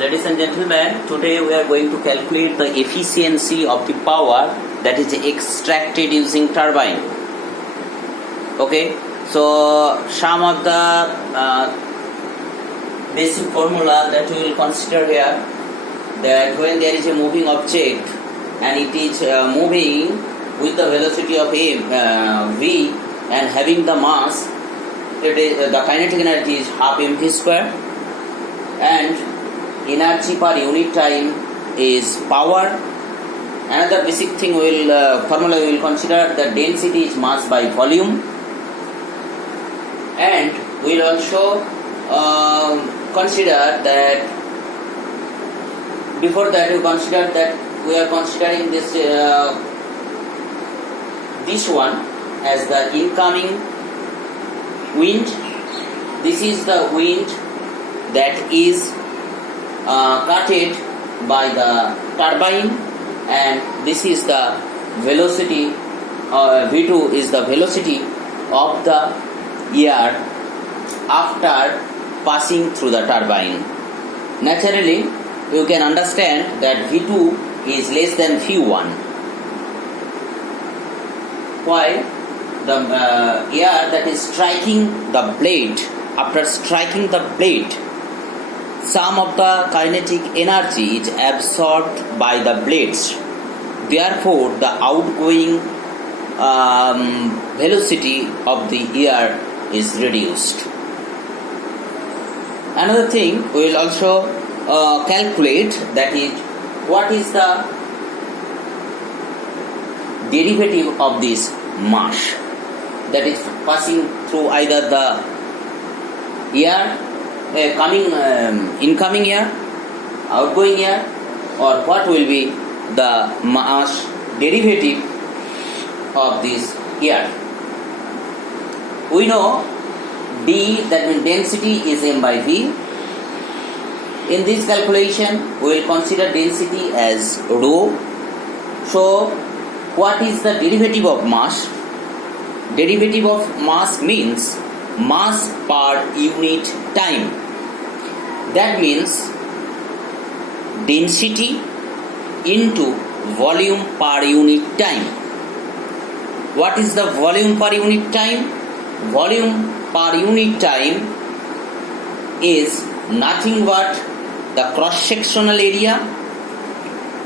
ladies and gentlemen, today we are going to calculate the efficiency of the power that is extracted using turbine. Okay, so some of the basic formula that we will consider here, that when there is a moving object and it is moving with the velocity of v and having the mass, the kinetic energy is half mv square, and energy per unit time is power. Another basic thing formula we will consider, the density is mass by volume, and we will also consider that before that we are considering this one as the incoming wind. This is the wind that is cutted by the turbine, and this is the velocity, V2 is the velocity of the air after passing through the turbine. Naturally, you can understand that V2 is less than V1. Why? The air that is striking the blade, after striking the blade, some of the kinetic energy is absorbed by the blades. Therefore, the outgoing velocity of the air is reduced. Another thing we will also calculate, that is, what is the derivative of this mass that is passing through either the air, incoming air, outgoing air, or what will be the mass derivative of this air. We know D, that means density, is m by v. In this calculation, we will consider density as rho. So, what is the derivative of mass? Derivative of mass means mass per unit time. That means density into volume per unit time. What is the volume per unit time? Volume per unit time is nothing but the cross-sectional area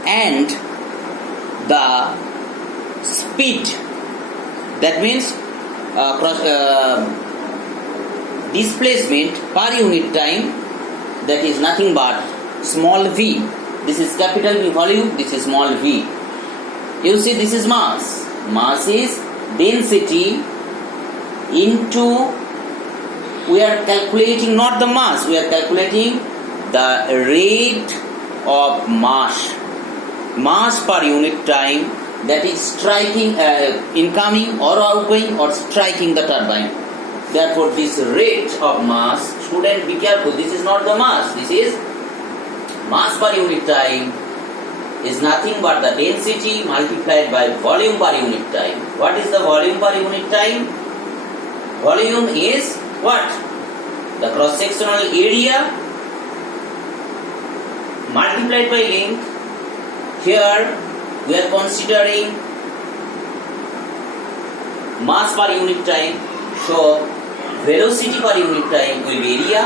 and the speed. That means displacement per unit time, that is nothing but small v. This is capital V volume, this is small v. You see, this is mass. Mass is density into, we are calculating not the mass, we are calculating the rate of mass per unit time, that is striking, incoming or outgoing or striking the turbine. Therefore, this rate of mass, student be careful, this is not the mass, this is mass per unit time is nothing but the density multiplied by volume per unit time. What is the volume per unit time? Volume is what? The cross-sectional area multiplied by length. Here we are considering mass per unit time. So velocity per unit time will be area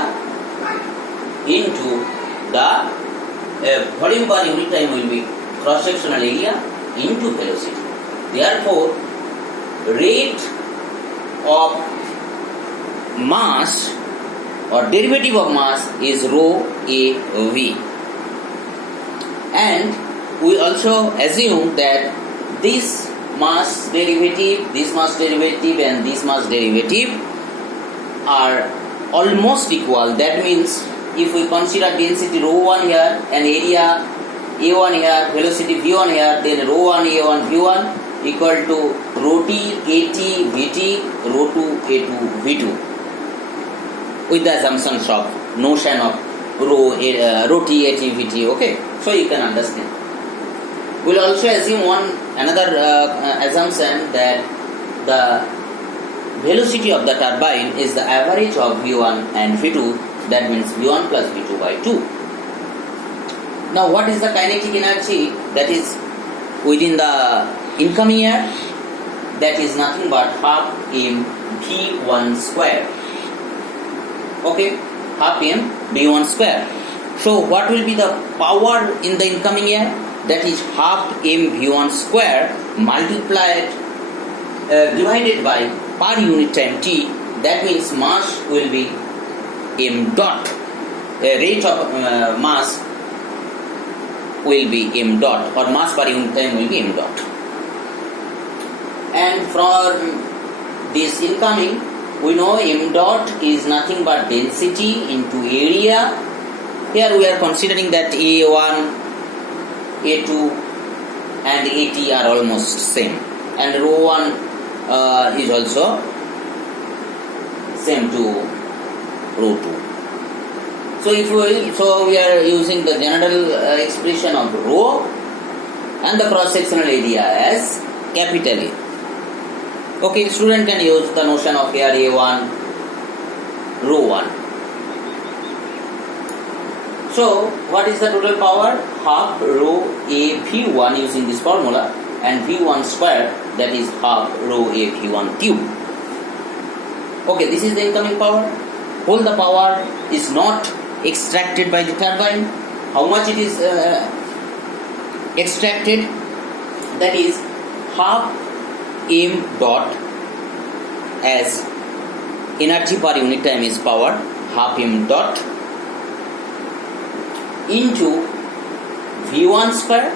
into the volume per unit time will be cross-sectional area into velocity. Therefore, rate of mass or derivative of mass is rho a v. And we also assume that this mass derivative, and this mass derivative are almost equal. That means if we consider density rho1 here and area a1 here, velocity v1 here, then rho1 a1 v1 equal to rho t at vt, rho 2 a2 v2, with the assumptions of notion of rho t at vt. Okay, so you can understand. We will also assume another assumption, that the velocity of the turbine is the average of v1 and v2, that means v1 plus v2 by 2. Now what is the kinetic energy that is within the incoming air? That is nothing but half m v1 square. Okay, half m v1 square. So what will be the power in the incoming air? That is half m v1 square multiplied divided by per unit time t. That means mass will be m dot. Rate of mass will be m dot, or mass per unit time will be m dot. And from this incoming, we know m dot is nothing but density into area. Here we are considering that A1, A2 and AT are almost same, and rho 1 is also same to rho 2. So we are using the general expression of rho and the cross sectional area as capital A. Okay, student can use the notion of here A1, rho 1. So what is the total power? Half rho A V1 using this formula, and V1 square, that is half rho A V1 cube. Okay, this is the incoming power. Whole the power is not extracted by the turbine. How much it is extracted? That is half m dot, as energy per unit time is power, half m dot into V1 square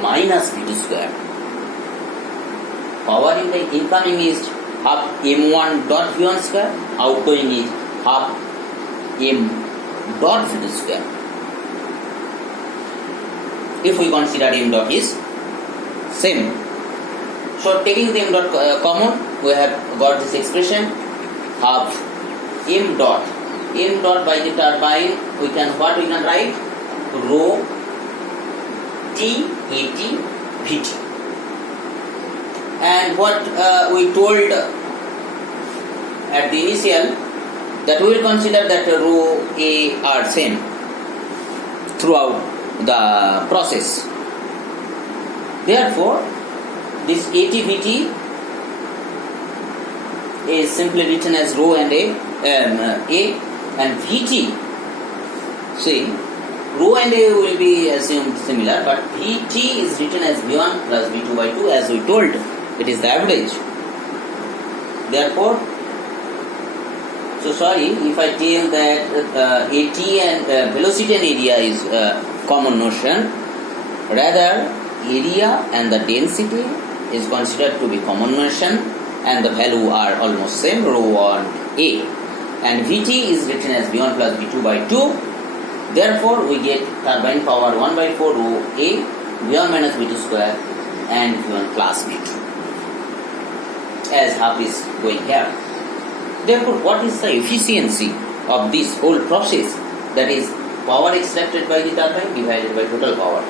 minus V2 square. Power in the incoming is half m1 dot V1 square, outgoing is half m dot V2 square. If we consider m dot is same, so taking the m dot common, we have got this expression half m dot by the turbine. We can write rho T AT Vt. And what we told at the initial, that we will consider that rho A are same throughout the process. Therefore, this AT/Vt is simply written as rho and A, and Vt. See, rho and A will be assumed similar, but Vt is written as V1 plus V2 by 2, as we told. It is the average. Therefore, so sorry if I tell that AT and velocity and area is common notion. Rather, area and the density is considered to be common notion, and the value are almost same, rho and A. And Vt is written as V1 plus V2 by 2. Therefore, we get turbine power 1 by 4 rho A, V1 minus V2 square, and V1 plus V2, as half is going here. Therefore, what is the efficiency of this whole process? That is power extracted by the turbine divided by total power.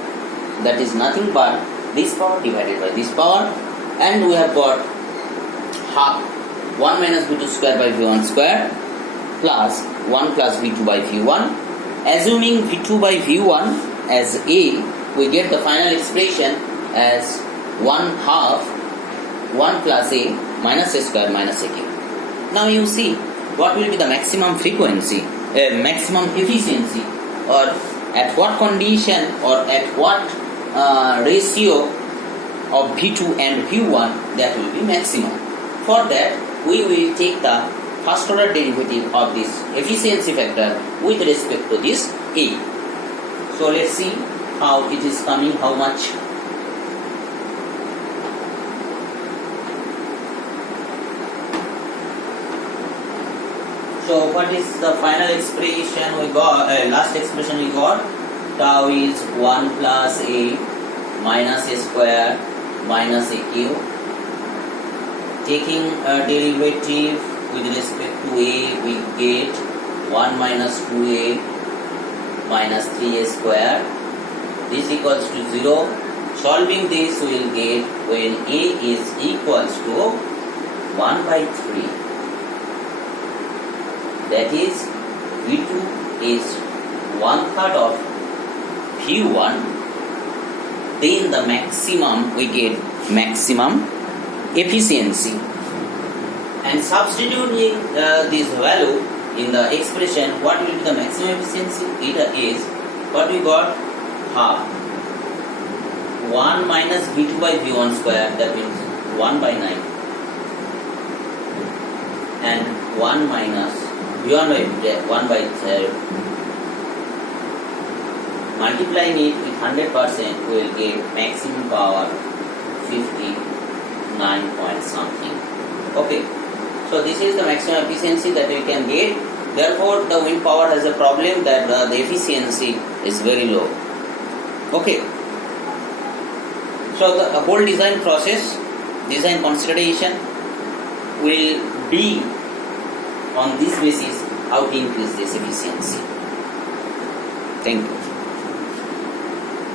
That is nothing but this power divided by this power, and we have got half 1 minus V2 square by V1 square plus 1 plus V2 by V1. Assuming V2 by V1 as A, we get the final expression as 1 half 1 plus A minus A square minus A cube. Now you see what will be the maximum frequency, maximum efficiency, or at what condition or at what ratio of V2 and V1 that will be maximum. For that, we will take the first order derivative of this efficiency factor with respect to this A. So let's see how it is coming, how much. So what is the final expression we got, last expression we got? Tau is 1 plus A minus A square minus A cube. Taking a derivative with respect to A, we get 1 minus 2A minus 3A square. This equals to 0. Solving this, we will get when A is equals to 1 by 3. That is, V2 is 1/3 of Q1, then the maximum, we get maximum efficiency. And substituting this value in the expression, what will be the maximum efficiency? It is, what we got? Half 1 minus V2 by V1 square, that means 1 by 9, and 1 minus V1 by V2, 1 by 3. Multiplying it with 100%, we will get maximum power 59 point something. Okay, so this is the maximum efficiency that we can get. Therefore, the wind power has a problem that the efficiency is very low. Okay, so the whole design process, design consideration will be on this basis how to increase this efficiency. Thank you.